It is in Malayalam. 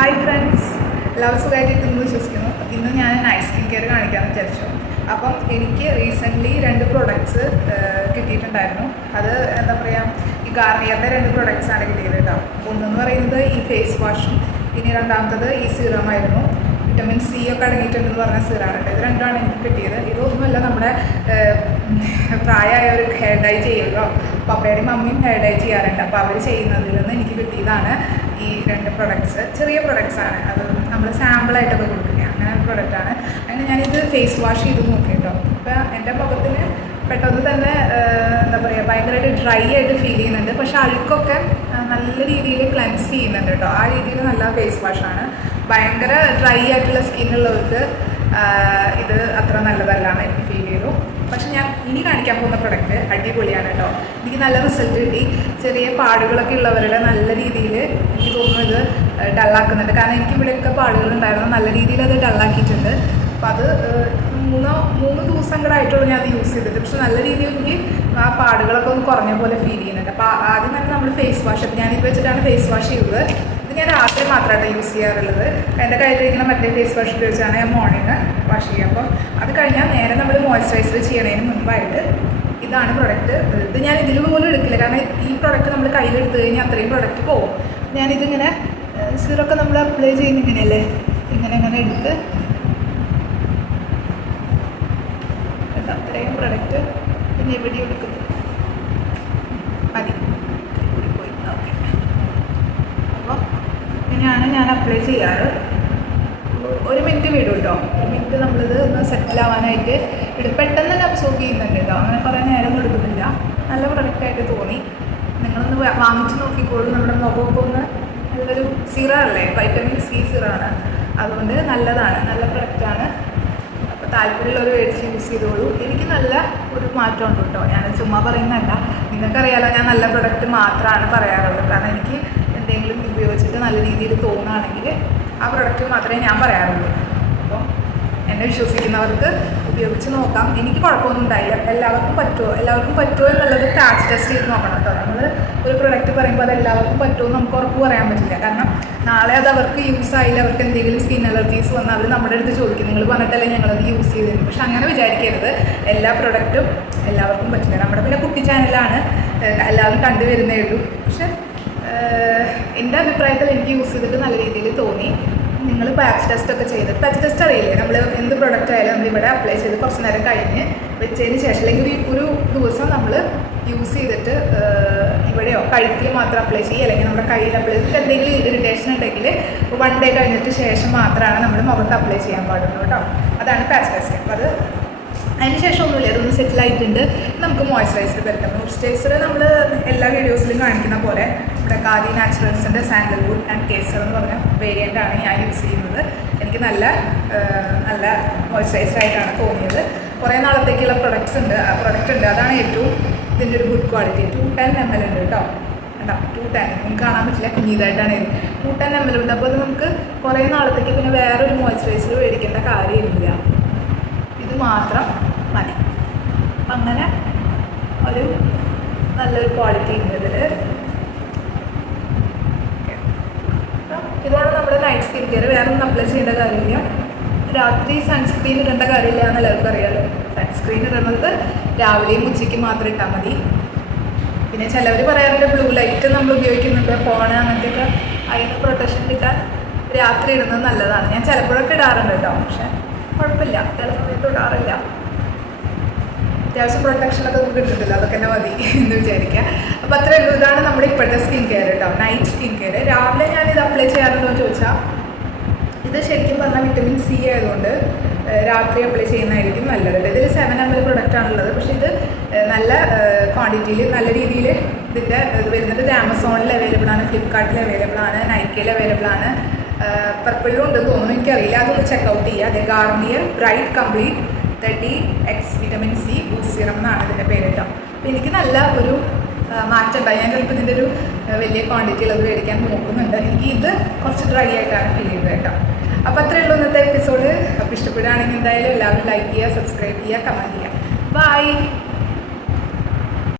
ഹായ് ഫ്രണ്ട്സ്, എല്ലാവരും സുഖമായിട്ടിരിക്കുന്നു വിശ്വസിക്കുന്നു. ഇന്ന് ഞാൻ നൈറ്റ് സ്കിൻ കെയർ കാണിക്കാമെന്ന് വിചാരിച്ചു. അപ്പം എനിക്ക് റീസെൻ്റ്ലി 2 പ്രൊഡക്ട്സ് കിട്ടിയിട്ടുണ്ടായിരുന്നു. അത് എന്താ പറയുക, ഈ ഗാർണിയറിൻ്റെ 2 പ്രൊഡക്ട്സാണ് കിട്ടിയത് കേട്ടോ. ഒന്നെന്ന് പറയുന്നത് ഈ ഫേസ് വാഷും, പിന്നെ രണ്ടാമത്തത് ഈ സീറമായിരുന്നു. വിറ്റമിൻ സി ഒക്കെ അടങ്ങിയിട്ടുണ്ടെന്ന് പറഞ്ഞ സീറാണ് കേട്ടോ. ഇത് രണ്ടാണ് എനിക്ക് കിട്ടിയത്. ഇതൊന്നുമല്ല, നമ്മുടെ പ്രായമായവർ ഹെയർ ഡൈ ചെയ്യുമല്ലോ. പപ്പയുടെയും മമ്മിയും ഹെയർ ഡൈ ചെയ്യാറുണ്ട്. അപ്പോൾ അവർ ചെയ്യുന്നതിൽ നിന്ന് എനിക്ക് കിട്ടിയതാണ് ഈ 2 പ്രൊഡക്ട്സ്. ചെറിയ പ്രൊഡക്ട്സാണ്, അത് നമ്മൾ സാമ്പിളായിട്ടൊക്കെ കൊടുക്കുക, അങ്ങനെ ഒരു പ്രൊഡക്റ്റാണ്. അങ്ങനെ ഞാനിത് ഫേസ് വാഷ് ചെയ്ത് നോക്കി കേട്ടോ. അപ്പോൾ എൻ്റെ മുഖത്തിന് പെട്ടെന്ന് തന്നെ എന്താ പറയുക, ഭയങ്കരമായിട്ട് ഡ്രൈ ആയിട്ട് ഫീൽ ചെയ്യുന്നുണ്ട്. പക്ഷെ അഴുക്കൊക്കെ നല്ല രീതിയിൽ ക്ലെൻസ് ചെയ്യുന്നുണ്ട് കേട്ടോ. ആ രീതിയിൽ നല്ല ഫേസ് വാഷാണ്. ഭയങ്കര ഡ്രൈ ആയിട്ടുള്ള സ്കിന്നുള്ളവർക്ക് ഇത് അത്ര നല്ലതല്ലാന്ന് എനിക്ക് ഫീൽ ചെയ്തു. പക്ഷെ ഞാൻ ഇനി കാണിക്കാൻ പോകുന്ന പ്രൊഡക്റ്റ് അടിപൊളിയാണ് കേട്ടോ. എനിക്ക് നല്ല റിസൾട്ട് കിട്ടി. ചെറിയ പാടുകളൊക്കെ ഉള്ളവരുടെ നല്ല രീതിയിൽ എനിക്ക് തോന്നുന്നു ഇത് ഡള്ളാക്കുന്നുണ്ട്. കാരണം എനിക്ക് ഇവിടെയൊക്കെ പാടുകളുണ്ടായിരുന്നു, നല്ല രീതിയിൽ അത് ഡള്ളാക്കിയിട്ടുണ്ട്. അപ്പം അത് മൂന്ന് ദിവസങ്ങളായിട്ടുള്ളൂ ഞാൻ അത് യൂസ് ചെയ്തത്. പക്ഷെ നല്ല രീതിയിൽ എനിക്ക് ആ പാടുകളൊക്കെ ഒന്ന് കുറഞ്ഞ പോലെ ഫീൽ ചെയ്യുന്നുണ്ട്. അപ്പോൾ ആദ്യം തന്നെ നമ്മൾ ഫേസ് വാഷ്, ഞാനിത് വെച്ചിട്ടാണ് ഫേസ് വാഷ് ചെയ്തത്. ഇത് ഞാൻ രാത്രി മാത്രമായിട്ട് യൂസ് ചെയ്യാറുള്ളത്. എൻ്റെ കയ്യിലിരിക്കുന്ന മറ്റേ ഫേസ് വാഷ് ഉപയോഗിച്ചാണ് ഞാൻ മോർണിംഗ് വാഷ് ചെയ്യുക. അപ്പം അത് കഴിഞ്ഞാൽ നേരെ നമ്മൾ മോയ്സ്ചറൈസർ ചെയ്യണതിന് മുൻപായിട്ട് ഇതാണ് പ്രൊഡക്റ്റ്. ഇത് ഞാൻ ഇതിൽ പോലും എടുക്കില്ല, കാരണം ഈ പ്രൊഡക്റ്റ് നമ്മൾ കയ്യിലെടുത്ത് കഴിഞ്ഞാൽ അത്രയും പ്രൊഡക്റ്റ് പോകും. ഞാനിതിങ്ങനെ സീറൊക്കെ നമ്മൾ അപ്ലൈ ചെയ്യുന്ന ഇങ്ങനെയല്ലേ, ഇങ്ങനെ എടുത്ത് അത്രയും പ്രൊഡക്റ്റ് പിന്നെ എവിടെ എടുക്കുന്നു മതി പോയി. ഓക്കെ, അപ്പോൾ ഇങ്ങനെയാണ് ഞാൻ അപ്ലൈ ചെയ്യാറ്. 1 മിനിറ്റ് വിടും കേട്ടോ. 1 മിനിറ്റ് നമ്മളിത് ഒന്ന് സെറ്റിലാവാനായിട്ട് പെട്ടെന്ന് തന്നെ അബ്സോർബ് ചെയ്യുന്നുണ്ട് കേട്ടോ. അങ്ങനെ കുറേ നേരം എടുക്കുന്നില്ല. നല്ല പ്രൊഡക്റ്റായിട്ട് തോന്നി. നിങ്ങളൊന്ന് വാങ്ങിച്ച് നോക്കിക്കോളൂ. നമ്മുടെ മുഖമൊക്കെ ഒന്ന് നല്ലൊരു സിറല്ലേ, വൈറ്റമിൻ സി സിറാണ്. അതുകൊണ്ട് നല്ലതാണ്, നല്ല പ്രൊഡക്റ്റാണ്. അപ്പോൾ താല്പര്യമുള്ളവർ മേടിച്ച് യൂസ് ചെയ്തോളൂ. എനിക്ക് നല്ല ഒരു മാറ്റമുണ്ട് കേട്ടോ. ഞാൻ ചുമ്മാ പറയുന്നതല്ല, നിങ്ങൾക്കറിയാലോ ഞാൻ നല്ല പ്രൊഡക്റ്റ് മാത്രമാണ് പറയാറുള്ളൂ. കാരണം എനിക്ക് എന്തെങ്കിലും ഉപയോഗിച്ചിട്ട് നല്ല രീതിയിൽ തോന്നുകയാണെങ്കിൽ ആ പ്രൊഡക്റ്റ് മാത്രമേ ഞാൻ പറയാറുള്ളൂ. അപ്പം എന്നെ വിശ്വസിക്കുന്നവർക്ക് ഉപയോഗിച്ച് നോക്കാം. എനിക്ക് കുഴപ്പമൊന്നും ഉണ്ടായില്ല. എല്ലാവർക്കും പറ്റുമോ എന്നുള്ളത് പാച്ച് ടെസ്റ്റ് ചെയ്ത് നോക്കണം കേട്ടോ. നമ്മൾ ഒരു പ്രൊഡക്റ്റ് പറയുമ്പോൾ അത് എല്ലാവർക്കും പറ്റുമോ നമുക്ക് ഉറപ്പ് പറയാൻ പറ്റില്ല. കാരണം നാളെ അത് അവർക്ക് യൂസ് ആയില്ല, അവർക്ക് എന്തെങ്കിലും സ്കിൻ അലർജീസ് വന്നാൽ അവർ നമ്മുടെ അടുത്ത് ചോദിക്കും, നിങ്ങൾ പറഞ്ഞിട്ടല്ലേ ഞങ്ങളത് യൂസ് ചെയ്തിരുന്നു. പക്ഷെ അങ്ങനെ വിചാരിക്കരുത്. എല്ലാ പ്രൊഡക്റ്റും എല്ലാവർക്കും പറ്റില്ല. നമ്മുടെ പിന്നെ കുട്ടി ചാനലാണ്, എല്ലാവരും കണ്ടുവരുന്നേ ഉള്ളൂ. പക്ഷെ എൻ്റെ അഭിപ്രായത്തിൽ എനിക്ക് യൂസ് ചെയ്തിട്ട് നല്ല രീതിയിൽ തോന്നി. നിങ്ങൾ പാച്ച് ടെസ്റ്റൊക്കെ ചെയ്തിട്ട്, പാച്ച് ടെസ്റ്റ് അറിയില്ലേ, നമ്മൾ എന്ത് പ്രൊഡക്റ്റ് ആയാലും നമ്മൾ ഇവിടെ അപ്ലൈ ചെയ്ത് കുറച്ച് നേരം കഴിഞ്ഞ് വെച്ചതിന് ശേഷം, അല്ലെങ്കിൽ ഒരു ദിവസം നമ്മൾ യൂസ് ചെയ്തിട്ട് ഇവിടെയോ കഴുത്തിൽ മാത്രം അപ്ലൈ ചെയ്യുക, അല്ലെങ്കിൽ നമ്മുടെ കയ്യിൽ അപ്ലൈ ചെയ്തിട്ട് എന്തെങ്കിലും ഇറിറ്റേഷൻ ഉണ്ടെങ്കിൽ 1 ഡേ കഴിഞ്ഞിട്ട് ശേഷം മാത്രമാണ് നമ്മൾ മുഖത്ത് അപ്ലൈ ചെയ്യാൻ പാടുള്ളൂ കേട്ടോ. അതാണ് പാച്ച് ടെസ്റ്റ്. അപ്പോൾ അത് അതിന് ശേഷം ഒന്നുമില്ല, അതൊന്ന് സെറ്റിലായിട്ടുണ്ട്. നമുക്ക് മോയ്സ്ചറൈസർ വരുത്തും. മോയ്സ്ചറൈസർ നമ്മൾ എല്ലാ വീഡിയോസിലും കാണിക്കുന്ന പോലെ നമ്മുടെ ഖാദി നാച്ചുറൽസിൻ്റെ സാൻഡൽവുഡ് ആൻഡ് കേസർ എന്ന് പറഞ്ഞ വേരിയൻ്റാണ് ഞാൻ യൂസ് ചെയ്യുന്നത്. എനിക്ക് നല്ല മോയ്സ്ചറൈസറായിട്ടാണ് തോന്നിയത്. കുറേ നാളത്തേക്കുള്ള പ്രൊഡക്റ്റ് ഉണ്ട്. അതാണ് ഏറ്റവും ഇതിൻ്റെ ഒരു ഗുഡ് ക്വാളിറ്റി. 210 ml ഉണ്ട് കേട്ടോ. കേട്ടോ, 210 നമുക്ക് കാണാൻ പറ്റില്ല, കുഞ്ഞിതായിട്ടാണ് 210 ml ഉണ്ട്. അപ്പോൾ അത് നമുക്ക് കുറേ നാളത്തേക്ക് പിന്നെ വേറൊരു മോയ്സ്ചറൈസർ മേടിക്കേണ്ട കാര്യമില്ല. ഇത് മാത്രം മതി. അങ്ങനെ ഒരു നല്ലൊരു ക്വാളിറ്റി ഉണ്ട് ഇതിൽ. ഇതാണ് നമ്മുടെ നൈറ്റ് സ്കിൻ കെയർ. വേറെ ഒന്നും അപ്ലൈ ചെയ്യേണ്ട കാര്യമില്ല. രാത്രി സൺസ്ക്രീൻ ഇടേണ്ട കാര്യമില്ല എന്ന് എല്ലാവർക്കും അറിയാമല്ലോ. സൺസ്ക്രീൻ ഇടുന്നത് രാവിലെയും ഉച്ചയ്ക്ക് മാത്രം ഇട്ടാൽ മതി. പിന്നെ ചിലവർ പറയാറുണ്ട് ബ്ലൂ ലൈറ്റ് നമ്മൾ ഉപയോഗിക്കുന്നുണ്ട്, ഫോണ് അങ്ങനത്തെയൊക്കെ, അതിന് പ്രൊട്ടക്ഷൻ കിട്ടാൻ രാത്രി ഇടുന്നത് നല്ലതാണ്. ഞാൻ ചിലപ്പോഴൊക്കെ ഇടാറുണ്ട് കേട്ടോ, പക്ഷെ കുഴപ്പമില്ല, ചില സമയത്ത് ഇടാറില്ല. അത്യാവശ്യം പ്രൊട്ടക്ഷനൊക്കെ നമുക്ക് കിട്ടുന്നില്ല, അതൊക്കെ തന്നെ മതി എന്ന് വിചാരിക്കുക. അപ്പോൾ അത്രേ ഉള്ളൂ. ഇതാണ് നമ്മുടെ ഇപ്പോഴത്തെ സ്കിൻ കെയർ കേട്ടോ, നൈറ്റ് സ്കിൻ കെയർ. രാവിലെ ഞാനിത് അപ്ലൈ ചെയ്യാറുണ്ടോ എന്ന് ചോദിച്ചാൽ, ഇത് ശരിക്കും പറഞ്ഞാൽ വിറ്റമിൻ സി ആയതുകൊണ്ട് രാത്രി അപ്ലൈ ചെയ്യുന്നതായിരിക്കും നല്ലത്. ഇതിൽ 7 ml പ്രൊഡക്റ്റാണുള്ളത്. പക്ഷേ ഇത് നല്ല ക്വാണ്ടിറ്റിയിൽ നല്ല രീതിയിൽ ഇതിൻ്റെ ഇത് വരുന്നത്. ഇത് ആമസോണിൽ അവൈലബിൾ ആണ്, ഫ്ലിപ്കാർട്ടിൽ അവൈലബിൾ ആണ്, നൈക്കയിൽ അവൈലബിൾ ആണ്, പർപ്പിളിലും ഉണ്ടെന്ന് തോന്നുന്നു, എനിക്കറിയില്ല. അതൊന്ന് ചെക്കൗട്ട് ചെയ്യുക. അത് Garnier bright complete 30x vitamin C boost serum എന്നാണ് ഇതിൻ്റെ പേര് കേട്ടോ. അപ്പോൾ എനിക്ക് നല്ല ഒരു മാറ്റം ഉണ്ടായി. ഞാൻ ചിലപ്പോൾ ഇതിൻ്റെ ഒരു വലിയ ക്വാണ്ടിറ്റിയിൽ അത് മേടിക്കാൻ നോക്കുന്നുണ്ട്. എനിക്ക് ഇത് കുറച്ച് ഡ്രൈ ആയിട്ടാണ് ഫീൽ ചെയ്തത് കേട്ടോ. അപ്പോൾ അത്രയേ ഉള്ളൂ ഇന്നത്തെ എപ്പിസോഡ്. അപ്പോൾ ഇഷ്ടപ്പെടുകയാണെങ്കിൽ എന്തായാലും എല്ലാവരും ലൈക്ക് ചെയ്യുക, സബ്സ്ക്രൈബ് ചെയ്യുക, കമൻറ്റ് ചെയ്യുക. ബൈ.